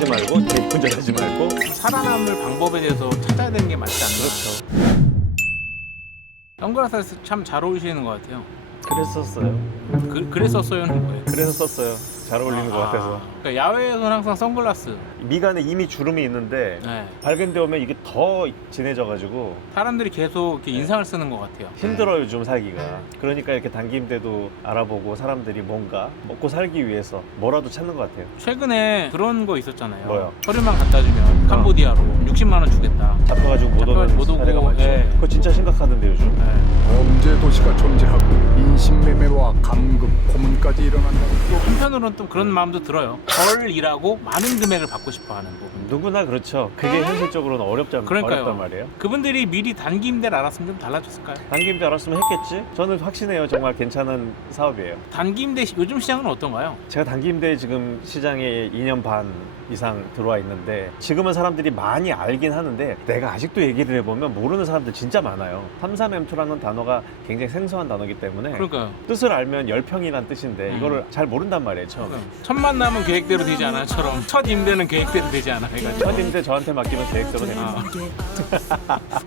운전하지 말고 대운전하지 말고. 살아남을 방법에 대해서 찾아야 되는 게 맞지 않나. 그렇죠. 선글라스 참 잘 어울리시는 것 같아요. 그랬었어요. 그랬었어요는 뭐예요? 그래서 썼어요. 잘 어울리는 것 같아서. 그러니까 야외에서는 항상 선글라스. 미간에 이미 주름이 있는데 네. 밝은 데 오면 이게 더 진해져가지고 사람들이 계속 이렇게 네. 인상을 쓰는 것 같아요. 힘들어요, 좀 살기가. 그러니까 이렇게 단기임대도 알아보고 사람들이 뭔가 먹고 살기 위해서 뭐라도 찾는 것 같아요. 최근에 그런 거 있었잖아요. 뭐요? 서류만 갖다 주면 캄보디아로 60만 원 주겠다. 잡혀가지고 못 오는 못 오고, 사례가 많죠. 예. 그거 진짜 심각하던데 요즘. 네. 범죄 도시가 존재하고 인신매매와 감금, 고문까지 일어난다. 또 한편으로는 또 그런 마음도 들어요. 덜 일하고 많은 금액을 받고 싶어 하는 부분. 누구나 그렇죠. 그게 현실적으로는 그러니까요. 어렵단 말이에요. 그분들이 미리 단기 임대를 알았으면 좀 달라졌을까요? 단기임대 알았으면 했겠지? 저는 확신해요. 정말 괜찮은 사업이에요. 단기 임대 요즘 시장은 어떤가요? 제가 단기임대 지금 시장에 2년 반 이상 들어와 있는데 지금은 사람들이 많이 알긴 하는데 내가 아직도 얘기를 해보면 모르는 사람들 진짜 많아요. 33M2라는 단어가 굉장히 생소한 단어이기 때문에 그러니까요. 뜻을 알면 10평이란 뜻인데 이거를 잘 모른단 말이에요. 처음에. 첫 만남은 계획대로 되지 않아처럼 첫 임대는 계획대로 되지 않아. 첫 임대 저한테 맡기면 계획대로 됩니다.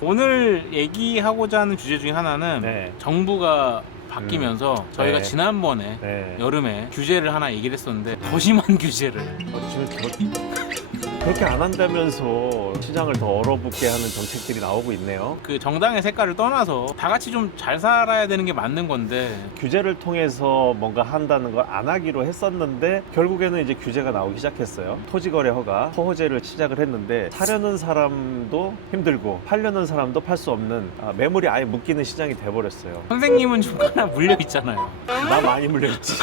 오늘 얘기하고자 하는 주제 중에 하나는 네. 정부가 바뀌면서 저희가 네. 지난번에 네. 여름에 규제를 하나 얘기를 했었는데 더 심한 규제를 지금 그렇게 안 한다면서 시장을 더 얼어붙게 하는 정책들이 나오고 있네요. 그 정당의 색깔을 떠나서 다 같이 좀 잘 살아야 되는 게 맞는 건데 규제를 통해서 뭔가 한다는 걸 안 하기로 했었는데 결국에는 이제 규제가 나오기 시작했어요. 토지거래 허가, 허호제를 시작을 했는데 사려는 사람도 힘들고 팔려는 사람도 팔 수 없는 매물이 아예 묶이는 시장이 돼버렸어요. 선생님은 중간에 물려 있잖아요. 나 많이 물려있지.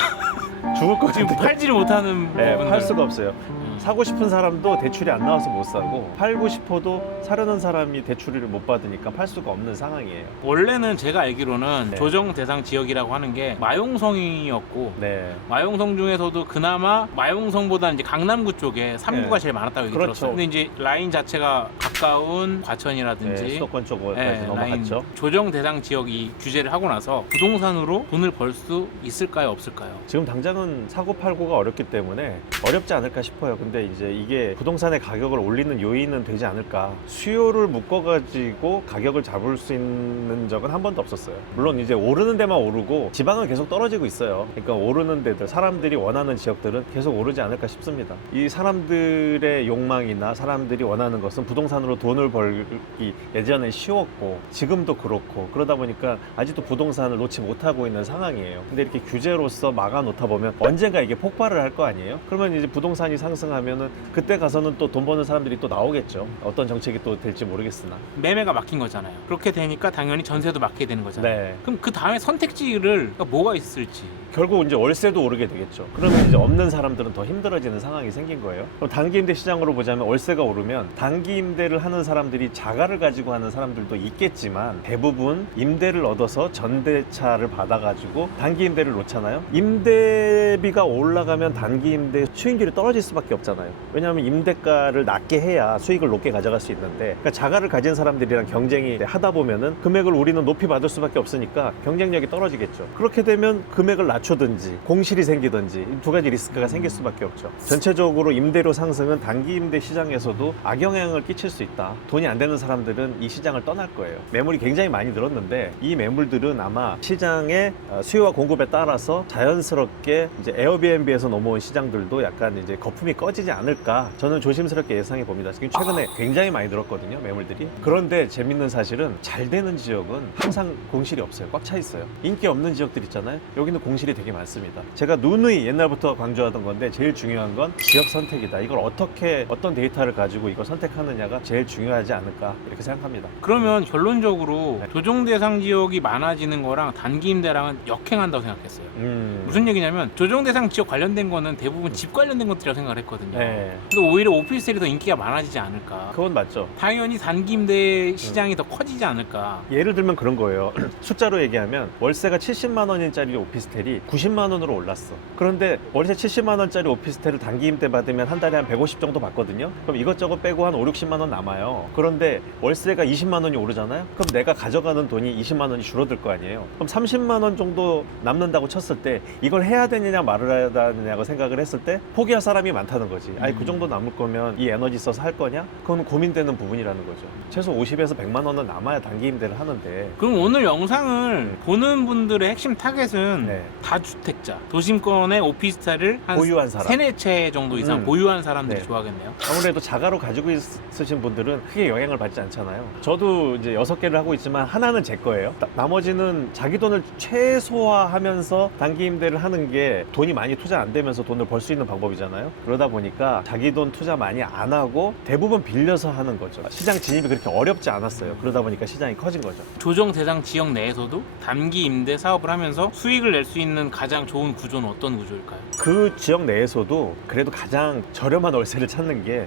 죽을 것 지금 같은데. 팔지를 못하는 네, 부분들. 팔 수가 없어요. 사고 싶은 사람도 대출이 안 나와서 못 사고 팔고 싶어도 사려는 사람이 대출을 못 받으니까 팔 수가 없는 상황이에요. 원래는 제가 알기로는 네. 조정 대상 지역이라고 하는 게 마용성이었고 네. 마용성 중에서도 그나마 마용성보다 이제 강남구 쪽에 3구가 네. 제일 많았다고 얘기 그렇죠. 들었어요. 근데 이제 라인 자체가 가까운 과천이라든지 네, 수도권 쪽으로까지 네, 넘어갔죠. 라인 조정 대상 지역이 규제를 하고 나서 부동산으로 돈을 벌 수 있을까요, 없을까요? 지금 당장은 사고 팔고가 어렵기 때문에 어렵지 않을까 싶어요. 근데 이제 이게 부동산의 가격을 올리는 요인은 되지 않을까. 수요를 묶어가지고 가격을 잡을 수 있는 적은 한 번도 없었어요. 물론 이제 오르는 데만 오르고 지방은 계속 떨어지고 있어요. 그러니까 오르는 데들, 사람들이 원하는 지역들은 계속 오르지 않을까 싶습니다. 이 사람들의 욕망이나 사람들이 원하는 것은 부동산으로 돈을 벌기 예전에 쉬웠고 지금도 그렇고 그러다 보니까 아직도 부동산을 놓지 못하고 있는 상황이에요. 근데 이렇게 규제로서 막아 놓다 보면 언젠가 이게 폭발을 할 거 아니에요? 그러면 이제 부동산이 상승하면은 그때 가서는 또 돈 버는 사람들이 또 나오겠죠. 어떤 정책이 또 될지 모르겠으나. 매매가 막힌 거잖아요. 그렇게 되니까 당연히 전세도 막게 되는 거잖아요. 네. 그럼 그 다음에 선택지를 뭐가 있을지. 결국 이제 월세도 오르게 되겠죠. 그러면 이제 없는 사람들은 더 힘들어지는 상황이 생긴 거예요. 그럼 단기임대 시장으로 보자면 월세가 오르면 단기임대를 하는 사람들이 자가를 가지고 하는 사람들도 있겠지만 대부분 임대를 얻어서 전대차를 받아가지고 단기임대를 놓잖아요. 임대비가 올라가면 단기임대 수익률이 떨어질 수밖에 없잖아요. 왜냐하면 임대가를 낮게 해야 수익을 높게 가져갈 수 있는데 그러니까 자가를 가진 사람들이랑 경쟁이 하다 보면은 금액을 우리는 높이 받을 수밖에 없으니까 경쟁력이 떨어지겠죠. 그렇게 되면 금액을 낮추든지 공실이 생기든지 이 두 가지 리스크가 생길 수밖에 없죠. 전체적으로 임대료 상승은 단기 임대 시장에서도 악영향을 끼칠 수 있다. 돈이 안 되는 사람들은 이 시장을 떠날 거예요. 매물이 굉장히 많이 늘었는데 이 매물들은 아마 시장의 수요와 공급에 따라서 자연스럽게 이제 에어비앤비에서 넘어온 시장들도 약간 이제 거품이 꺼지지 않을까 저는 조심스럽게 예상해 봅니다. 지금 최근에 굉장히 많이 늘었거든요, 매물들이. 그런데 재밌는 사실은 잘 되는 지역은 항상 공실이 없어요. 꽉 차 있어요. 인기 없는 지역들 있잖아요. 여기는 공실이 되게 많습니다. 제가 누누이 옛날부터 강조하던 건데 제일 중요한 건 지역 선택이다. 이걸 어떤 데이터를 가지고 이걸 선택하느냐가 제일 중요하지 않을까 이렇게 생각합니다. 그러면 결론적으로 네. 조정 대상 지역이 많아지는 거랑 단기 임대랑은 역행한다고 생각했어요. 무슨 얘기냐면 조정 대상 지역 관련된 거는 대부분 집 관련된 것들이라고 생각을 했거든요. 네, 근데 오히려 오피스텔이 더 인기가 많아지지 않을까. 그건 맞죠. 당연히 단기 임대 시장이 더 커지지 않을까. 예를 들면 그런 거예요. 숫자로 얘기하면 월세가 70만 원짜리 오피스텔이 90만 원으로 올랐어. 그런데 월세 70만 원짜리 오피스텔을 단기 임대 받으면 한 달에 한 150 정도 받거든요. 그럼 이것저것 빼고 한 5, 60만 원 남아요. 그런데 월세가 20만 원이 오르잖아요. 그럼 내가 가져가는 돈이 20만 원이 줄어들 거 아니에요. 그럼 30만 원 정도 남는다고 쳤을 때 이걸 해야 되느냐 말을 해야 되느냐고 생각을 했을 때 포기할 사람이 많다는 거지. 아니 그 정도 남을 거면 이 에너지 써서 할 거냐? 그건 고민되는 부분이라는 거죠. 최소 50에서 100만 원은 남아야 단기 임대를 하는데. 그럼 오늘 영상을 보는 분들의 핵심 타겟은 네. 다주택자, 도심권의 오피스텔을 한 보유한 사람. 3-4채 정도 이상 보유한 사람들이 네. 좋아하겠네요. 아무래도 자가로 가지고 있으신 분들은 크게 영향을 받지 않잖아요. 저도 이제 6개를 하고 있지만 하나는 제 거예요. 나머지는 자기 돈을 최소화하면서 단기 임대를 하는 게 돈이 많이 투자 안 되면서 돈을 벌 수 있는 방법이잖아요. 그러다 보니까 자기 돈 투자 많이 안 하고 대부분 빌려서 하는 거죠. 시장 진입이 그렇게 어렵지 않았어요. 그러다 보니까 시장이 커진 거죠. 조정 대상 지역 내에서도 단기 임대 사업을 하면서 수익을 낼 수 있는 가장 좋은 구조는 어떤 구조일까요? 그 지역 내에서도 그래도 가장 저렴한 월세를 찾는 게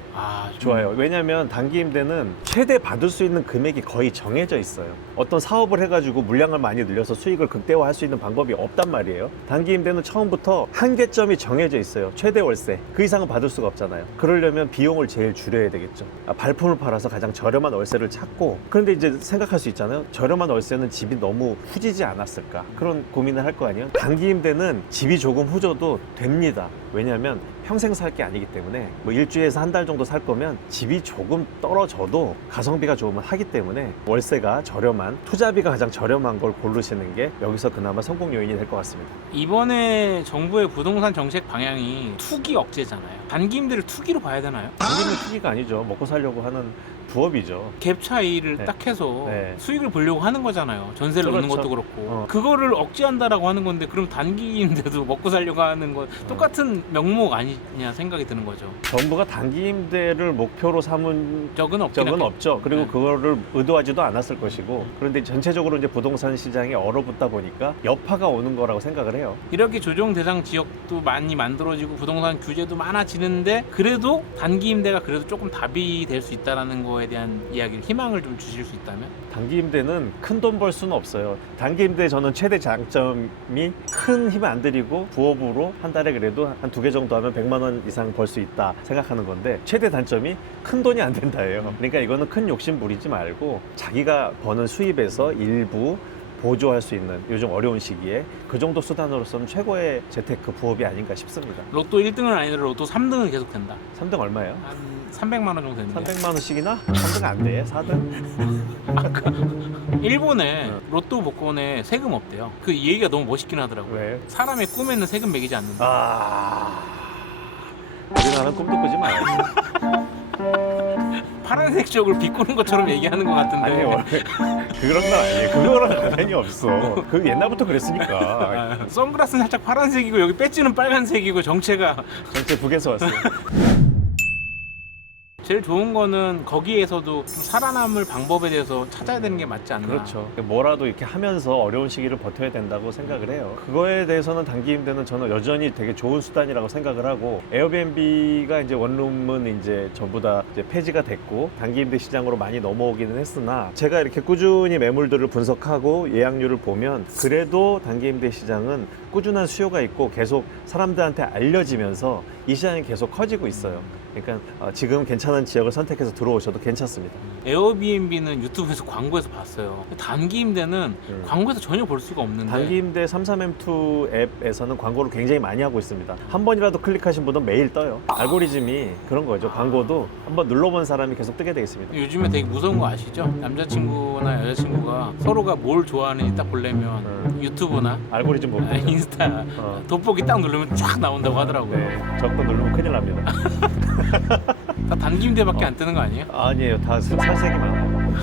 좋아요. 왜냐하면 단기 임대는 최대 받을 수 있는 금액이 거의 정해져 있어요. 어떤 사업을 해가지고 물량을 많이 늘려서 수익을 극대화할 수 있는 방법이 없단 말이에요. 단기 임대는 처음부터 한계점이 정해져 있어요. 최대 월세. 그 이상은 받을 수가 없잖아요. 그러려면 비용을 제일 줄여야 되겠죠. 발품을 팔아서 가장 저렴한 월세를 찾고, 그런데 이제 생각할 수 있잖아요. 저렴한 월세는 집이 너무 후지지 않았을까? 그런 고민을 할 거 아니에요. 단기 임대는 집이 조금 후져도 됩니다. 왜냐하면 평생 살 게 아니기 때문에 뭐 일주일에서 한 달 정도 살 거면 집이 조금 떨어져도 가성비가 좋으면 하기 때문에 월세가 저렴한, 투자비가 가장 저렴한 걸 고르시는 게 여기서 그나마 성공 요인이 될 것 같습니다. 이번에 정부의 부동산 정책 방향이 투기 억제잖아요. 단기 임대를 투기로 봐야 되나요? 단기는 투기가 아니죠. 먹고 살려고 하는 부업이죠. 갭 차이를 네. 딱 해서 네. 수익을 보려고 하는 거잖아요. 전세를 그렇죠. 놓는 것도 그렇고. 어. 그거를 억제한다라고 하는 건데 그럼 단기인데도 먹고 살려고 하는 건 똑같은 명목 아니냐 생각이 드는 거죠. 정부가 단기 임대를 목표로 삼은 적은 없긴 적은 하겠- 없죠. 그리고 네. 그거를 의도하지도 않았을 것이고, 그런데 전체적으로 이제 부동산 시장이 얼어붙다 보니까 여파가 오는 거라고 생각을 해요. 이렇게 조정 대상 지역도 많이 만들어지고 부동산 규제도 많아지는데 그래도 단기 임대가 그래도 조금 답이 될 수 있다라는 거에 대한 이야기를, 희망을 좀 주실 수 있다면? 단기 임대는 큰 돈 벌 수는 없어요. 단기 임대 저는 최대 장점이 큰 힘 안 들이고 부업으로 한 달에 그래도 한 2개 정도 하면 100만 원 이상 벌 수 있다 생각하는 건데, 최대 단점이 큰 돈이 안 된다예요. 그러니까 이거는 큰 욕심 부리지 말고 자기가 버는 수입에서 일부 보조할 수 있는 요즘 어려운 시기에 그 정도 수단으로서는 최고의 재테크 부업이 아닌가 싶습니다. 로또 1등은 아니더라도 로또 3등은 계속 된다. 3등 얼마예요? 한 300만 원 정도 되는데. 300만 원씩이나? 3등 안 돼. 4등? 일본에 로또 복권에 세금 없대요. 그 얘기가 너무 멋있긴 하더라고요. 왜? 사람의 꿈에는 세금 매기지 않는다. 우리나라는 꿈도 꾸지 마요. 파란색 지역을 비꼬는 것처럼 얘기하는 것 같은데. 아니 원래 그런 건 아니에요. 그거랑 관련이 없어. 그 옛날부터 그랬으니까. 아, 선글라스는 살짝 파란색이고 여기 배지는 빨간색이고 정체가 전체 북에서 왔어요. 제일 좋은 거는 거기에서도 좀 살아남을 방법에 대해서 찾아야 되는 게 맞지 않나. 그렇죠. 뭐라도 이렇게 하면서 어려운 시기를 버텨야 된다고 생각을 해요. 그거에 대해서는 단기 임대는 저는 여전히 되게 좋은 수단이라고 생각을 하고, 에어비앤비가 이제 원룸은 이제 전부 다 이제 폐지가 됐고 단기 임대 시장으로 많이 넘어오기는 했으나, 제가 이렇게 꾸준히 매물들을 분석하고 예약률을 보면 그래도 단기 임대 시장은 꾸준한 수요가 있고 계속 사람들한테 알려지면서 이 시장이 계속 커지고 있어요. 그러니까 지금 괜찮은 지역을 선택해서 들어오셔도 괜찮습니다. 에어비앤비는 유튜브에서 광고에서 봤어요. 단기 임대는 광고에서 전혀 볼 수가 없는데. 단기 임대 33M2 앱에서는 광고를 굉장히 많이 하고 있습니다. 한 번이라도 클릭하신 분은 매일 떠요. 알고리즘이 그런 거죠. 광고도 한번 눌러본 사람이 계속 뜨게 되어 있습니다. 요즘에 되게 무서운 거 아시죠? 남자친구나 여자친구가 서로가 뭘 좋아하는지 딱 보려면 유튜브나 알고리즘 보면 인스타 돋보기 딱 누르면 쫙 나온다고 하더라고요. 네, 적도 누르면 큰일 납니다. 다 단기 임대밖에 안 뜨는 거 아니에요? 아니에요. 다 살색이 많아요.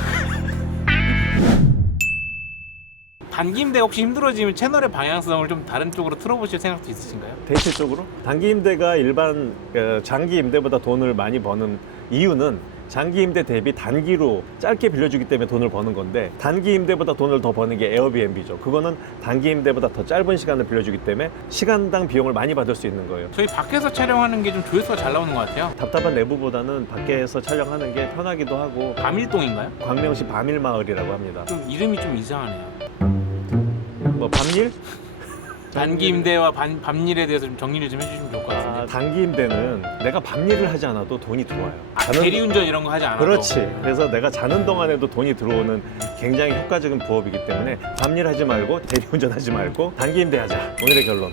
단기 임대 혹시 힘들어지면 채널의 방향성을 좀 다른 쪽으로 틀어보실 생각도 있으신가요? 데이트 쪽으로? 단기 임대가 일반 장기 임대보다 돈을 많이 버는 이유는 장기 임대 대비 단기로 짧게 빌려주기 때문에 돈을 버는 건데, 단기 임대보다 돈을 더 버는 게 에어비앤비죠. 그거는 단기 임대보다 더 짧은 시간을 빌려주기 때문에 시간당 비용을 많이 받을 수 있는 거예요. 저희 밖에서 촬영하는 게 좀 조회수가 잘 나오는 것 같아요. 답답한 내부보다는 밖에서 촬영하는 게 편하기도 하고. 밤일동인가요? 광명시 밤일마을이라고 합니다. 좀 이름이 좀 이상하네요. 뭐 밤일? 단기 임대와 밤일에 대해서 좀 정리를 좀 해주시면 좋을 것 같은데. 단기 임대는 내가 밤일을 하지 않아도 돈이 들어와요. 대리운전 이런 거 하지 않아도. 그렇지. 그래서 내가 자는 동안에도 돈이 들어오는 굉장히 효과적인 부업이기 때문에 밤일 하지 말고 대리운전 하지 말고 단기 임대하자. 오늘의 결론.